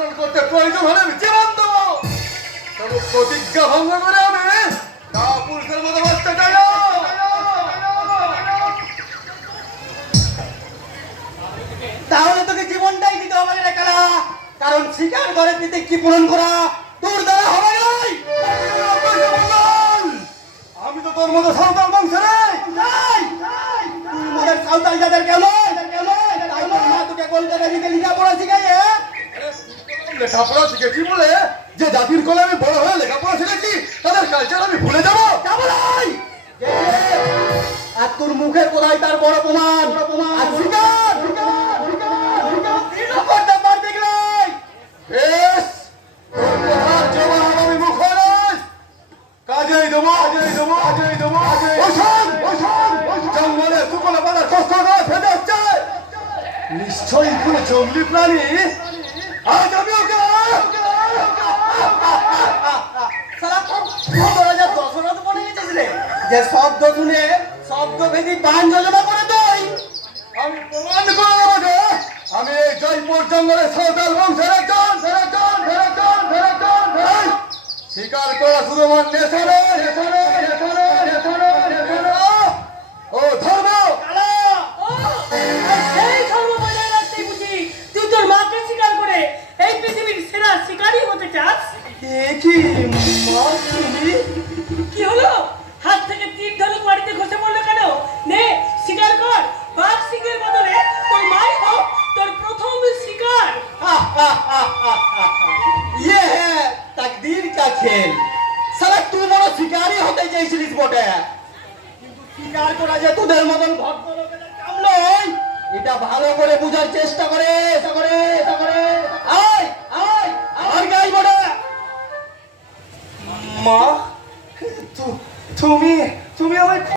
আক্রমণ করতে প্রয়োজন হলে আমি জীবন দেবো তবে প্রতিজ্ঞা ভঙ্গ করে আমি তা পুরুষের মতো বাঁচতে চাই না। তাহলে তোকে জীবনটাই দিতে হবে রে কালা। কারণ শিকার করে দিতে কি পূরণ করা? তোর দ্বারা হবে আমি তো তোর মতো সাঁওতাল বংশের নাই তুই মোদের সাঁওতাল যাদের কেমন লেখাপড়া শিখেছি বলে যে জাতির কোলে আমি বড় হয়ে লেখাপড়া শিখেছি, তাদের কালচার আমি ভুলে যাব। আর তোর মুখে কোথায় তার বড় প্রমাণ? মুখরস কাজেই কাজেই দেবো নিশ্চয়ই কোনো জঙ্গলি প্রাণী যে শব্দ শুনে শব্দ ভেদি বান যোজনা করে তুই আমি প্রমাণ করে দেবো আমি এই জয়পুর জঙ্গলে সাঁওতাল বংশের একজন শিকার করা শুধু আমার নেশারে নেশারে হাত থেকে তীর ধনুক মাটিতে ঘষে পড়ল কেন? নে শিকার কর। শিকার বদলে তোর মাই হোক তোর প্রথম শিকার। ইয়ে হ্যাঁ তাকদীর কা খেল। সালা তুই বড় শিকারি হতে চাইছিলিস বটে। শিকার করা যে তোদের মতন ভক্ত লোকেদের কামলো এটা ভালো করে বুঝার চেষ্টা করে করে করে। মা তুমি তুমি আমায়